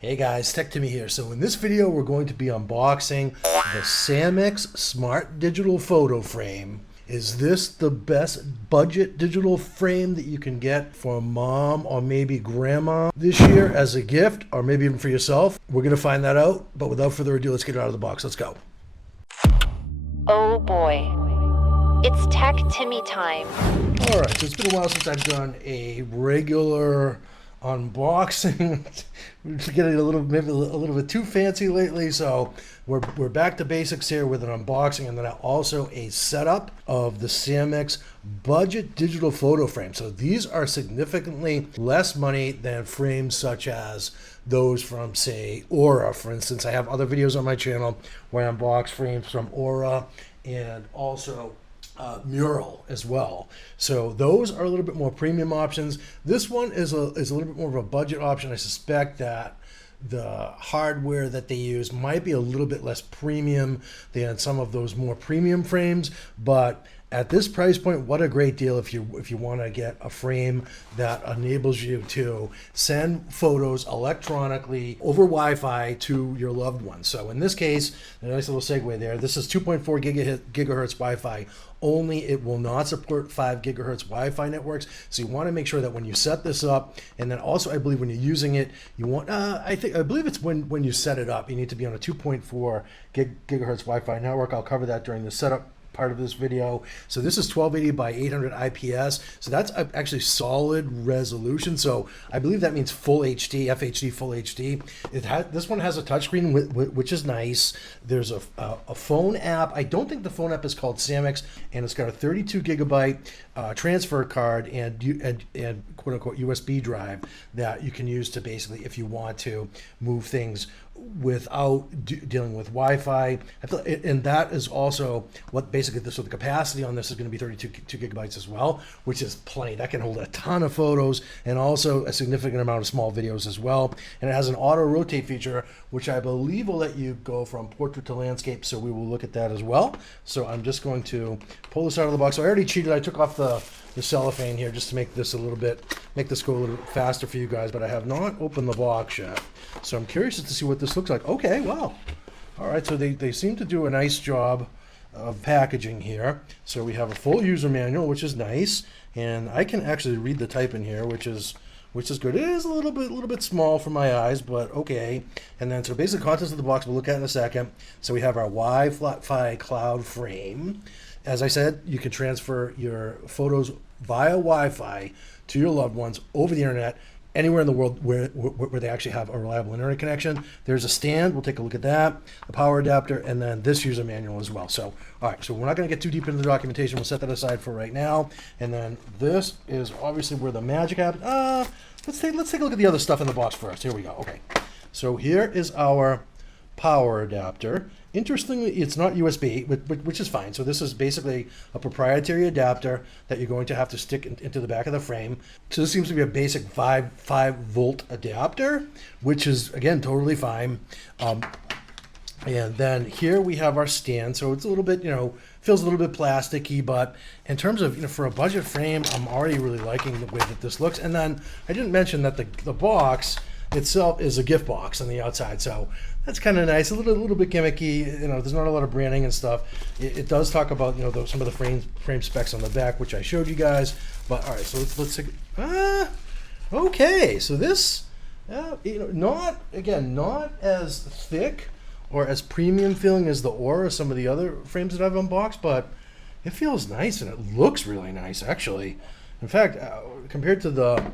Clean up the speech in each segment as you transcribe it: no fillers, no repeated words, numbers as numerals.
Hey guys, Tech Timmy here. So in this video, we're going to be unboxing the SAMMIX Smart Digital Photo Frame. Is this the best budget digital frame that you can get for mom or maybe grandma this year as a gift, or maybe even for yourself? We're going to find that out, but without further ado, let's get it out of the box. Let's go. Oh boy, it's Tech Timmy time. All right, so it's been a while since I've done a regular unboxing. We're getting maybe a little bit too fancy lately, so we're back to basics here with an unboxing, and then also a setup of the SAMMIX budget digital photo frame. So these are significantly less money than frames such as those from, say, Aura. For instance, I have other videos on my channel where I unbox frames from Aura and also Mural as well. So those are a little bit more premium options. This one is a little bit more of a budget option. I suspect that the hardware that they use might be a little bit less premium than some of those more premium frames, but at this price point, what a great deal if you want to get a frame that enables you to send photos electronically over Wi-Fi to your loved ones. So in this case, a nice little segue there. This is 2.4 gigahertz Wi-Fi only. It will not support 5 gigahertz Wi-Fi networks. So you want to make sure that when you set this up, and then also I believe when you're using it, you want I believe it's when you set it up, you need to be on a 2.4 gigahertz Wi-Fi network. I'll cover that during the setup part of this video. So this is 1280 by 800 IPS. So that's actually solid resolution. So I believe that means full HD, FHD, full HD. This one has a touchscreen, which is nice. There's a phone app. I don't think the phone app is called SAMMIX, and it's got a 32 gigabyte transfer card and quote unquote USB drive that you can use to basically, if you want to move things without dealing with Wi-Fi. And that is also what basically so the capacity on this is going to be 32 gigabytes as well, which is plenty. That can hold a ton of photos and also a significant amount of small videos as well. And it has an auto rotate feature, which I believe will let you go from portrait to landscape. So we will look at that as well. So I'm just going to pull this out of the box. So I already cheated. I took off the cellophane here just to make this go a little bit faster for you guys, but I have not opened the box yet. So I'm curious to see what this looks like. Okay, wow. All right, so they seem to do a nice job of packaging here. So we have a full user manual, which is nice, and I can actually read the type in here, which is good. It is a little bit small for my eyes, but okay. And then so basic contents of the box we'll look at in a second. So we have our Wi-Fi cloud frame. As I said, you can transfer your photos via Wi-Fi to your loved ones over the internet anywhere in the world where they actually have a reliable internet connection. There's a stand. We'll take a look at that, a power adapter, and then this user manual as well. So, all right, so we're not going to get too deep into the documentation. We'll set that aside for right now. And then this is obviously where the magic happens. Let's take a look at the other stuff in the box first. Here we go. Okay, so here is our power adapter. Interestingly, it's not USB, which is fine. So this is basically a proprietary adapter that you're going to have to stick into the back of the frame. So this seems to be a basic 5 volt adapter, which is, again, totally fine. And then here we have our stand. So it's a little bit, feels a little bit plasticky, but in terms of, for a budget frame, I'm already really liking the way that this looks. And then I didn't mention that the box itself is a gift box on the outside, so that's kind of nice. A little bit gimmicky. There's not a lot of branding and stuff. It does talk about some of the frame specs on the back, which I showed you guys. But all right, so let's take. Okay, so this, not as thick or as premium feeling as the Aura or some of the other frames that I've unboxed, but it feels nice and it looks really nice actually. In fact, compared to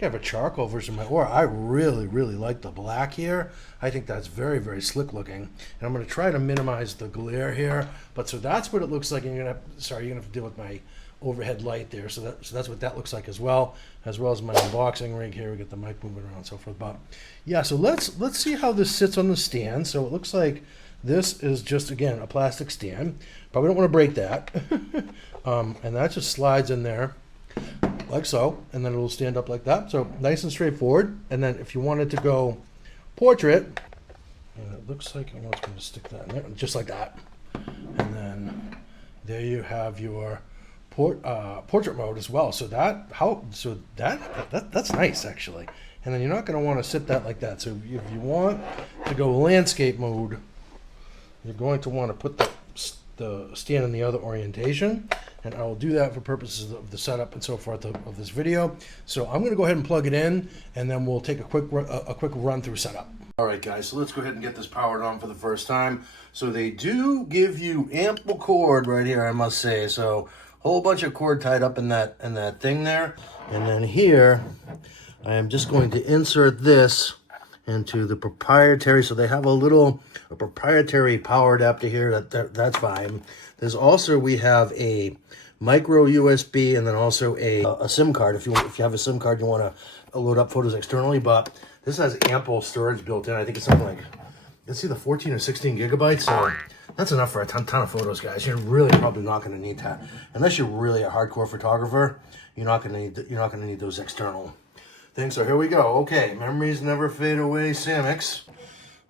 I have a charcoal version of my Aura. I really like the black here. I think that's very slick looking. And I'm going to try to minimize the glare here. But so that's what it looks like. And you're going to have to deal with my overhead light there. So that's what that looks like as well as my unboxing rig here. We get the mic moving around and so forth. But yeah, so let's see how this sits on the stand. So it looks like this is just, again, a plastic stand. But we don't want to break that. And that just slides in there, like so, and then it'll stand up like that. So nice and straightforward. And then if you wanted to go portrait, and it looks like I'm just going to stick that in there, just like that. And then there you have your portrait mode as well. So that's nice actually. And then you're not going to want to set that like that. So if you want to go landscape mode, you're going to want to put the stand in the other orientation. And I will do that for purposes of the setup and so forth of this video. So I'm going to go ahead and plug it in, and then we'll take a quick run through setup. All right, guys, so let's go ahead and get this powered on for the first time. So they do give you ample cord right here, I must say. So a whole bunch of cord tied up in that thing there. And then here, I am just going to insert this into the proprietary. So they have a proprietary power adapter here. That's fine. There's also, we have a micro USB and then also a SIM card. If you have a SIM card, you want to load up photos externally, but this has ample storage built in. I think it's something like, let's see, the 14 or 16 gigabytes. So that's enough for a ton of photos, guys. You're really probably not going to need that unless you're really a hardcore photographer. You're not going to need those external things. So here we go. Okay, memories never fade away, SAMMIX.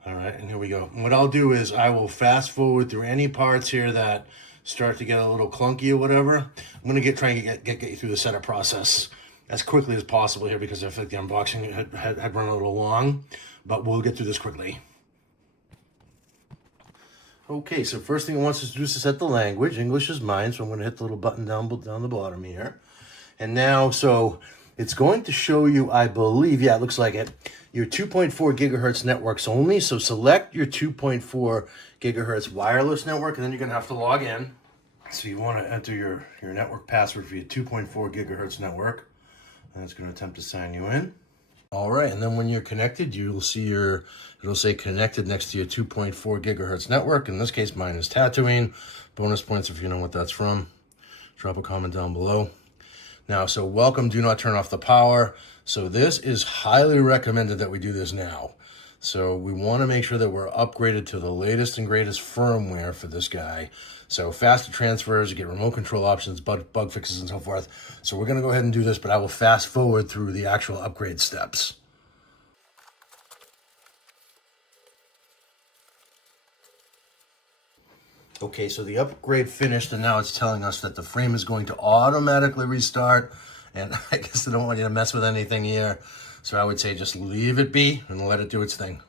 All right, and here we go. What I'll do is I will fast forward through any parts here that start to get a little clunky or whatever. I'm going to try and get you through the setup process as quickly as possible here because I feel like the unboxing had run a little long, but we'll get through this quickly. Okay, so first thing it wants us to do is to set the language. English is mine, so I'm going to hit the little button down the bottom here. And now, so it's going to show you, I believe, yeah, it looks like it, your 2.4 gigahertz networks only. So select your 2.4 gigahertz wireless network, and then you're going to have to log in. So you want to enter your network password for your 2.4 gigahertz network, and it's going to attempt to sign you in. All right, and then when you're connected, you'll see it'll say connected next to your 2.4 gigahertz network. In this case, mine is Tatooine. Bonus points if you know what that's from. Drop a comment down below. Now, so welcome, do not turn off the power. So this is highly recommended that we do this now. So we want to make sure that we're upgraded to the latest and greatest firmware for this guy. So faster transfers, you get remote control options, bug fixes, and so forth. So we're going to go ahead and do this, but I will fast forward through the actual upgrade steps. Okay, so the upgrade finished, and now it's telling us that the frame is going to automatically restart. And I guess I don't want you to mess with anything here. So I would say just leave it be and let it do its thing.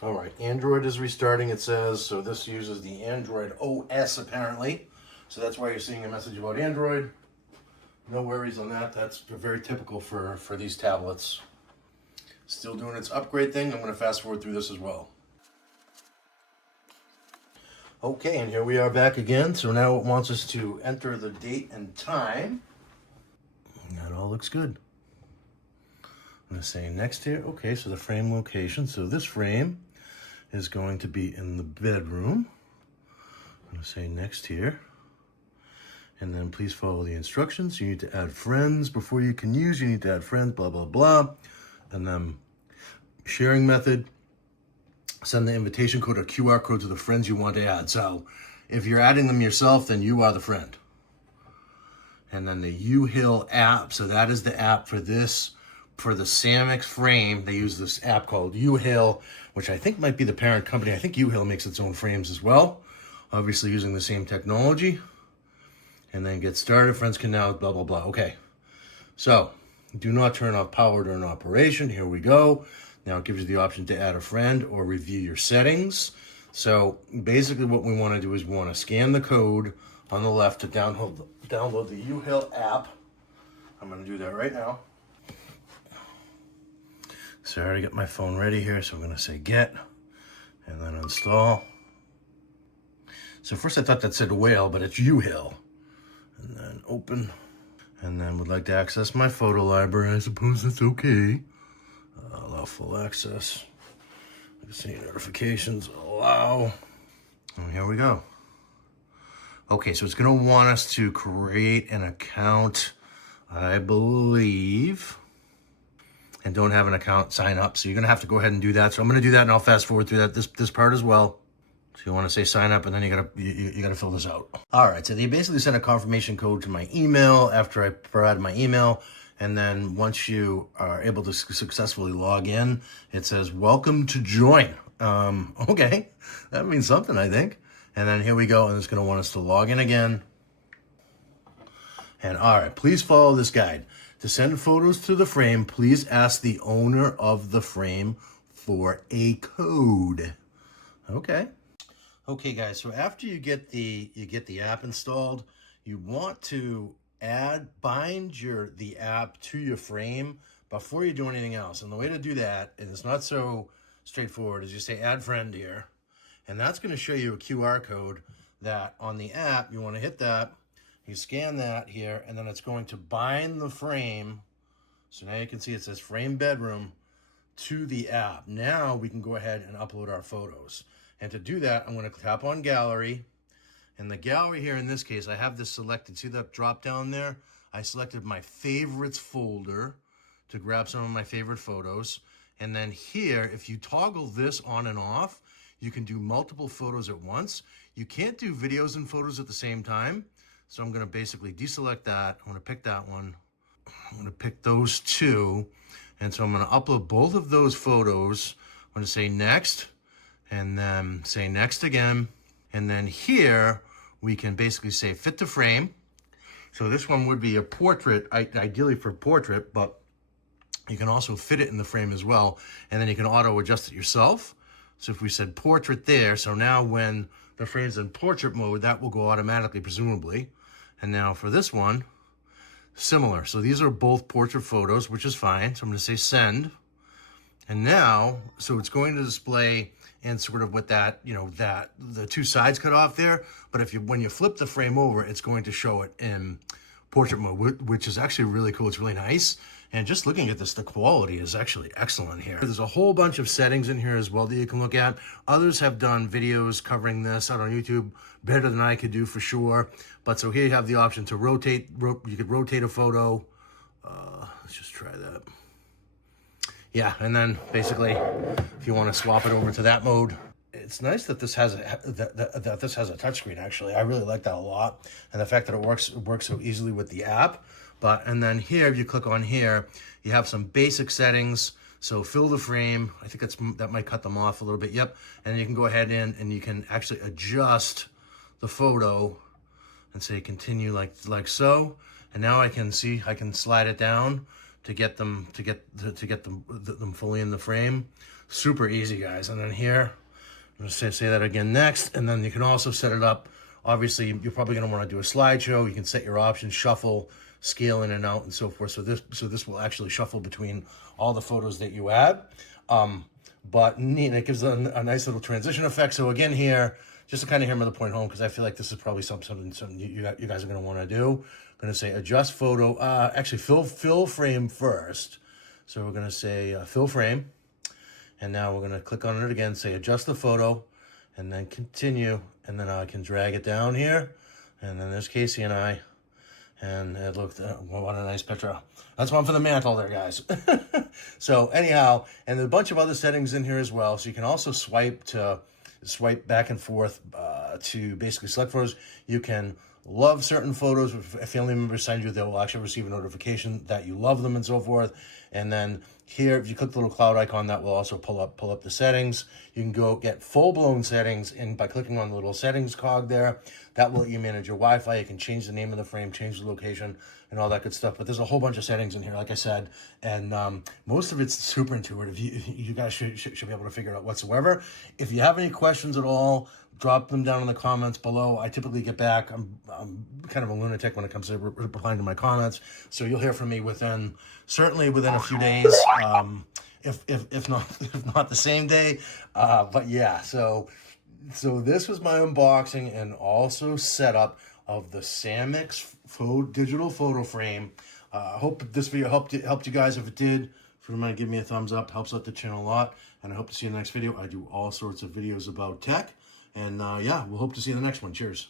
All right, Android is restarting, it says. So this uses the Android OS apparently. So that's why you're seeing a message about Android. No worries on that. That's very typical for these tablets. Still doing its upgrade thing. I'm going to fast forward through this as well. Okay, and here we are back again. So now it wants us to enter the date and time. That all looks good. I'm going to say next here. Okay, so the frame location. So this frame is going to be in the bedroom. I'm going to say next here. And then please follow the instructions. You need to add friends. Before you can use, you need to add friends, blah, blah, blah. And then sharing method. Send the invitation code or QR code to the friends you want to add. So if you're adding them yourself, then you are the friend. And then the UHill app. So that is the app for this. For the SAMMIX frame, they use this app called UHill, which I think might be the parent company. I think UHill makes its own frames as well, obviously using the same technology. And then get started. Friends can now, blah, blah, blah. Okay, so do not turn off power during operation. Here we go. Now it gives you the option to add a friend or review your settings. So basically what we want to do is we want to scan the code on the left to download the UHill app. I'm going to do that right now. So I already got my phone ready here, so I'm going to say get, and then install. So first I thought that said whale, but it's UHill. And then open, and then would like to access my photo library. I suppose that's okay. Allow full access. See notifications, allow. And here we go. Okay, so it's going to want us to create an account, I believe. And don't have an account, sign up. So you're going to have to go ahead and do that. So I'm going to do that, and I'll fast forward through that this part as well. So you want to say sign up, and then you gotta fill this out. All right, so they basically sent a confirmation code to my email after I provided my email. And then once you are able to successfully log in, it says, welcome to join. Okay, that means something, I think. And then here we go, and it's going to want us to log in again. And all right, please follow this guide. To send photos to the frame, please ask the owner of the frame for a code. Okay. Okay, guys, so after you get the app installed, you want to bind the app to your frame before you do anything else. And the way to do that, and it's not so straightforward, is you say add friend here, and that's going to show you a QR code that on the app, you want to hit that, you scan that here, and then it's going to bind the frame. So now you can see it says frame bedroom to the app. Now we can go ahead and upload our photos. And to do that, I'm going to tap on gallery. And the gallery here, in this case, I have this selected. See that drop down there? I selected my favorites folder to grab some of my favorite photos. And then here, if you toggle this on and off, you can do multiple photos at once. You can't do videos and photos at the same time. So I'm going to basically deselect that. I'm going to pick that one. I'm going to pick those two. And so I'm going to upload both of those photos. I'm going to say next, and then say next again. And then here we can basically say fit to frame. So this one would be a portrait, ideally for portrait, but you can also fit it in the frame as well. And then you can auto adjust it yourself. So if we said portrait there, so now when the frame's in portrait mode, that will go automatically, presumably. And now for this one, similar. So these are both portrait photos, which is fine. So I'm going to say send. And now, so it's going to display and sort of with that, that the two sides cut off there. But when you flip the frame over, it's going to show it in portrait mode, which is actually really cool. It's really nice. And just looking at this, the quality is actually excellent here. There's a whole bunch of settings in here as well that you can look at. Others have done videos covering this out on YouTube better than I could do for sure. But so here you have the option to rotate. You could rotate a photo. Let's just try that. Yeah, and then basically, if you want to swap it over to that mode, it's nice that this has that this has a touchscreen. Actually, I really like that a lot, and the fact that it works so easily with the app. And then here, if you click on here, you have some basic settings. So fill the frame. I think that might cut them off a little bit. Yep, and you can go ahead and you can actually adjust the photo and say continue like so. And now I can slide it down to get them fully in the frame. Super easy, guys. And then here, I'm gonna say that again next, and then you can also set it up. Obviously, you're probably gonna want to do a slideshow. You can set your options, shuffle, scale in and out, and so forth. So this will actually shuffle between all the photos that you add. But neat, it gives a nice little transition effect. So again here, just to kind of hammer the point home, because I feel like this is probably something you guys are going to want to do. I'm going to say adjust photo. Actually, fill frame first. So we're going to say fill frame. And now we're going to click on it again, say adjust the photo, and then continue. And then I can drag it down here. And then there's Casey and I. And it looked, what a nice picture. That's one for the mantle there, guys. So anyhow, and there's a bunch of other settings in here as well. So you can also swipe back and forth to basically select photos. You can love certain photos. If a family member sends you, they will actually receive a notification that you love them and so forth. And then here, if you click the little cloud icon, that will also pull up the settings. You can go get full-blown settings, and by clicking on the little settings cog there, that will let you manage your Wi-Fi. You can change the name of the frame, change the location, and all that good stuff. But there's a whole bunch of settings in here, like I said, and most of it's super intuitive. You guys should be able to figure it out whatsoever. If you have any questions at all, drop them down in the comments below. I typically get back. I'm kind of a lunatic when it comes to replying to my comments, so you'll hear from me certainly within a few days, if not the same day. But yeah, so this was my unboxing and also setup of the SAMMIX digital photo frame. I hope this video helped you guys. If it did, if you mind, give me a thumbs up. Helps out the channel a lot. And I hope to see you in the next video. I do all sorts of videos about tech. And yeah, we'll hope to see you in the next one. Cheers.